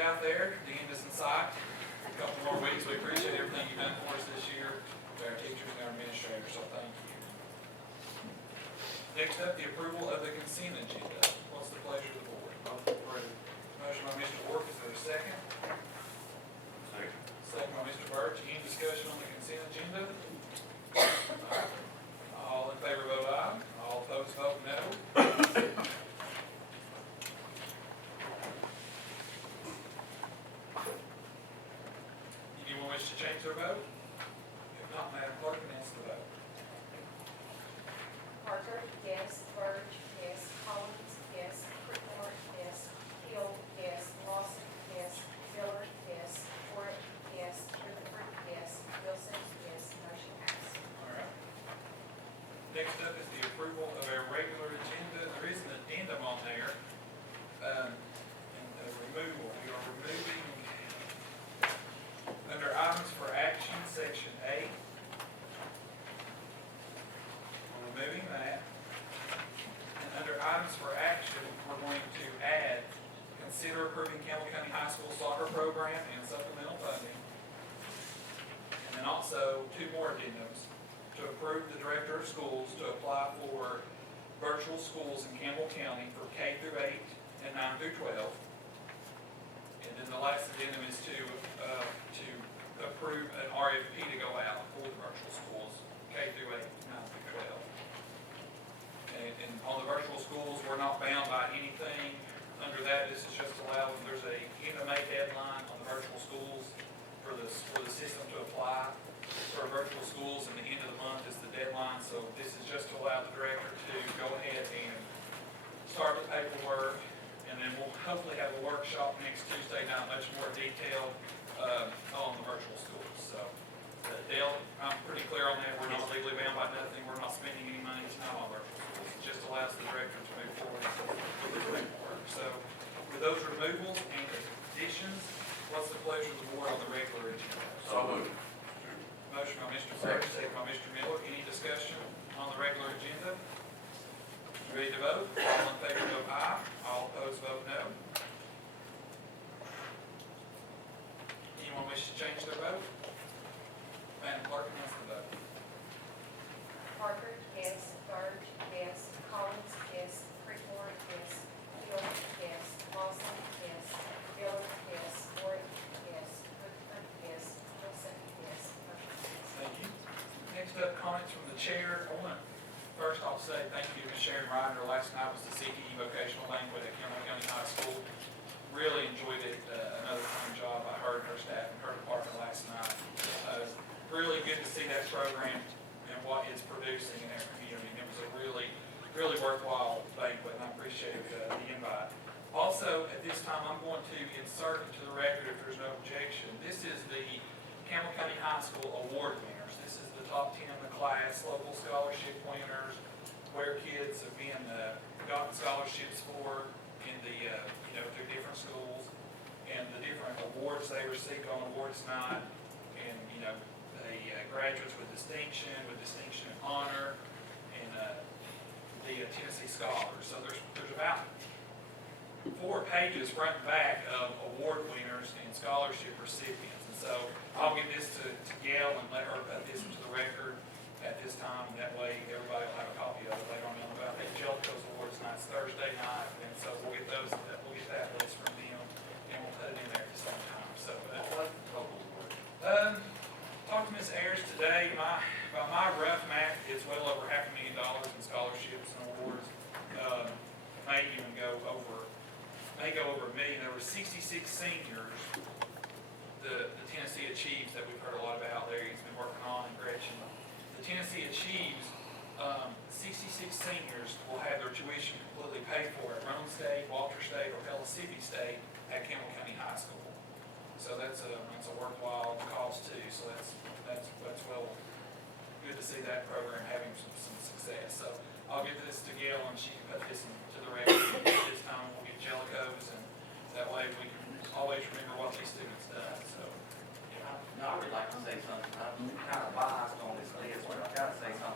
out there, the end is in sight. A couple more weeks. We appreciate everything you've done for us this year, with our teachers and our administrators, so thank you. Next up, the approval of the consent agenda. What's the pleasure of the board? Motion by Mr. Work, is there a second? Second. Second by Mr. Birch. Any discussion on the consent agenda? All in favor vote aye. All opposed vote no. Anyone wish to change their vote? If not, Madam Clerk, announce the vote. Parker, yes. Birch, yes. Collins, yes. Crickmore, yes. Hill, yes. Lawson, yes. Miller, yes. Warwick, yes. Rutherford, yes. Wilson, yes. Motion passed. All right. Next up is the approval of our regular agenda. There is an addendum on there, and the removal. We are removing, under items for action, section 8. We're removing that. And under items for action, we're going to add, consider approving Campbell County High School soccer program and supplemental funding. And then also 2 more addendums. To approve the director of schools to apply for virtual schools in Campbell County for K through 8 and 9 through 12. And then the last addendum is to approve an RFP to go out for the virtual schools, K through 8, 9 through 12. And on the virtual schools, we're not bound by anything under that. This is just allowing, there's a end of May deadline on the virtual schools for the system to apply for virtual schools, and the end of the month is the deadline. So this is just to allow the director to go ahead and start the paperwork, and then we'll hopefully have a workshop next Tuesday, not much more detailed on the virtual schools. So Dale, I'm pretty clear on that. We're not legally bound by nothing. We're not spending any money tonight on virtual schools. It just allows the director to move forward with the paperwork. So with those removals and additions, what's the pleasure of the board on the regular agenda? So moved. Motion by Mr. Birch, second by Mr. Miller. Any discussion on the regular agenda? Ready to vote? All in favor vote aye. All opposed vote no. Anyone wish to change their vote? Madam Clerk, announce the vote. Parker, yes. Birch, yes. Collins, yes. Crickmore, yes. Hill, yes. Lawson, yes. Miller, yes. Warwick, yes. Rutherford, yes. Wilson, yes. Motion passed. Thank you. Next up, comments from the chair. First, I'll say thank you to Ms. Sharon Ryder. Last night was the CTE vocational banquet at Campbell County High School. Really enjoyed it. Another fun job. I heard her staff and her department last night. Really good to see that program and what it's producing in our community. And it was a really, really worthwhile banquet, and I appreciate the invite. Also, at this time, I'm going to insert into the record, if there's no objection, this is the Campbell County High School award winners. This is the top 10 in the class, local scholarship winners, where kids have been gotten scholarships for in the through different schools, and the different awards they received on awards night, and the graduates with distinction and honor, and the Tennessee scholars. So there's about 4 pages front and back of award winners and scholarship recipients. And so I'll give this to Gail and let her put this into the record at this time. That way everybody will have a copy of it later on. About that Jellicoe's Awards night's Thursday night, and so we'll get that list from them, and we'll put it in there at the same time. So talked to Ms. Ayers today. By my rough math, it's well over $500,000 in scholarships and awards. May go over $1 million. There were 66 seniors. The Tennessee Achieves that we've heard a lot about. Larry's been working on, and Gretchen. The Tennessee Achieves, 66 seniors will have their tuition completely paid for at Rome State, Walter State, or Pellissippi State at Campbell County High School. So that's a worthwhile cost too. So that's well good to see that program having some success. So I'll give this to Gail, and she can put this into the record. This time we'll get Jellicoe's, and that way we can always remember what these students done. So No, I would like to say something. I'm kind of biased on this list, but I've got to say something.